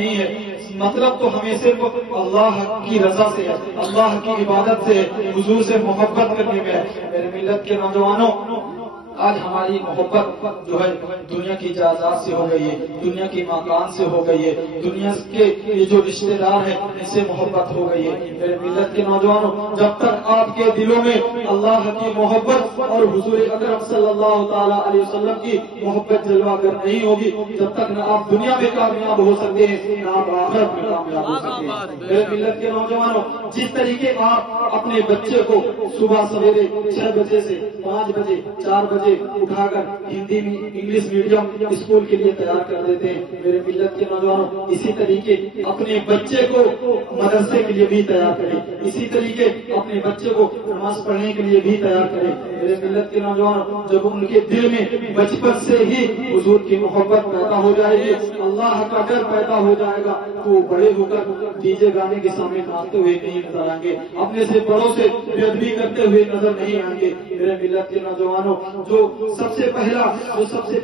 نہیں ہے، مطلب تو ہمیں صرف اللہ کی رضا سے ہے، اللہ کی عبادت سے، حضور سے محبت کرنے میں ہے۔ میرے ملت کے نوجوانوں، آج ہماری محبت جو ہے دنیا کی جائیداد سے ہو گئی ہے، دنیا کی مکان سے ہو گئی ہے، دنیا کے یہ جو رشتے دار ہیں ان سے محبت ہو گئی ہے۔ میرے ملت کے نوجوانوں، جب تک آپ کے دلوں میں اللہ کی محبت اور حضور اکرم صلی اللہ تعالی علیہ وسلم کی محبت جلوہ گر نہیں ہوگی، جب تک نہ آپ دنیا میں کامیاب ہو سکتے ہیں نہ آپ آخرت میں کامیاب ہو سکتے ہیں۔ میرے ملت کے نوجوانوں، جس طریقے آپ اپنے بچے کو صبح سویرے 6 بجے سے 5 بجے 4 بجے اٹھا کر ہندی میں انگلش میڈیم اسکول کے لیے تیار کر دیتے ہیں، میرے ملت کے نوجوانوں اسی طریقے اپنے بچے کو مدرسے کے لیے بھی تیار کریں، اسی طریقے اپنے بچے کو نماز پڑھنے کے لیے بھی تیار کریں۔ میرے ملت کے نوجوانوں، جب ان کے دل میں بچپن سے ہی حضور کی محبت پیدا ہو جائے گی، اللہ کا ڈر پیدا ہو جائے گا، تو وہ بڑے ہو کر ڈی جے گانے کے سامنے ناچتے ہوئے نہیں نظر آئیں گے، اپنے سے بڑوں سے بے ادبی کرتے ہوئے نظر نہیں آئیں گے۔ میرے ملت کے نوجوانوں، جو سب سے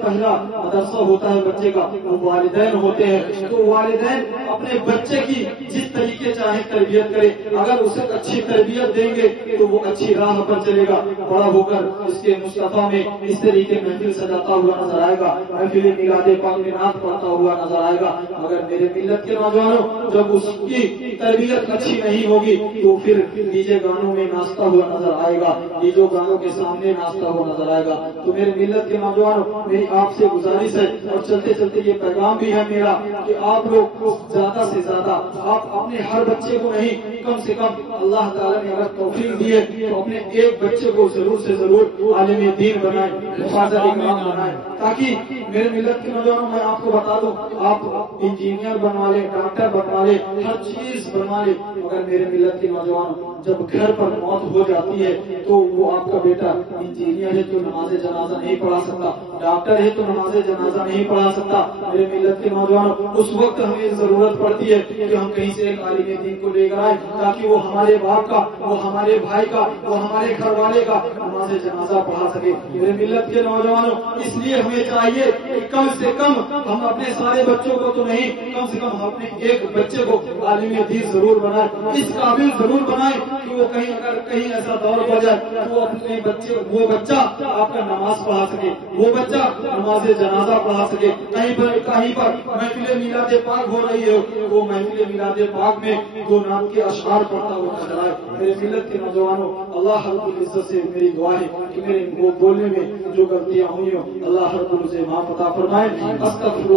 پہلا مدرسہ ہوتا ہے بچے کا، وہ والدین ہوتے ہیں، تو والدین اپنے بچے کی جس طریقے چاہے تربیت کرے، اگر اسے اچھی تربیت دیں گے تو وہ اچھی راہ پر چلے گا، بڑا ہو کر اس کے مصطفیٰ میں اس طریقے محفل سجاتا ہوا نظر آئے گا، محفل میلاد پاک میں نعت پڑھتا ہوا نظر آئے گا۔ مگر میرے ملت کے نوجوانوں، جب اس کی تربیت اچھی نہیں ہوگی تو پھر ڈی جے گانوں میں ناچتا ہوا نظر آئے گا، ڈی جے گانوں کے سامنے ناچتا ہوا نظر آئے گا۔ تو میرے ملت کے نوجوانوں، میری آپ سے گزارش ہے اور چلتے چلتے یہ پیغام بھی ہے میرا کہ آپ لوگ زیادہ سے زیادہ آپ اپنے ہر بچے کو نہیں، کم سے کم اللہ تعالیٰ نے اگر توفیق دی ہے تو اپنے ایک بچے کو ضرور سے ضرور عالم دین بنائیں، حفاظ اقدام بنائیں، تاکہ میرے ملت کے نوجوانوں میں آپ کو بتا دوں، آپ انجینئر بنوا لیں، ڈاکٹر بنوا لیں، ہر چیز بنوا لیں، مگر میرے ملت کے نوجوانوں جب گھر پر موت ہو جاتی ہے تو وہ آپ کا بیٹا انجینئر ہے تو نماز جنازہ نہیں پڑھا سکتا، ڈاکٹر ہے تو نماز جنازہ نہیں پڑھا سکتا۔ میرے ملت کے نوجوانوں، اس وقت ہمیں ضرورت پڑتی ہے کہ ہم کہیں سے ایک عالم دین کو لے کر آئیں تاکہ وہ ہمارے باپ کا، وہ ہمارے بھائی کا، وہ ہمارے گھر والے کا نماز جنازہ پڑھا سکے۔ میرے ملت کے نوجوانوں، اس لیے ہمیں چاہیے کہ کم سے کم ہم اپنے سارے بچوں کو تو نہیں، کم سے کم ہم اپنے ایک بچے کو عالم دین ضرور بنائیں، اس قابل ضرور بنائیں کہ وہ اگر کہیں ایسا دور پڑ جائے تو وہ اپنے بچے، وہ بچہ آپ کا نماز پڑھا سکے، وہ بچہ نماز جنازہ پڑھا سکے۔ کہیں پر محفل میلاد پاک ہو رہی ہے، وہ محفل میلاد پاک میں دو نام کے اشعار پڑھتا ہوا نظر آئے۔ میرے ملت کے نوجوانوں، اللہ رب العزت سے میری دعا ہے کہ میرے وہ بولنے میں جو غلطیاں ہوئی ہوں اللہ رب العزت معاف عطا فرمائے۔ استغفر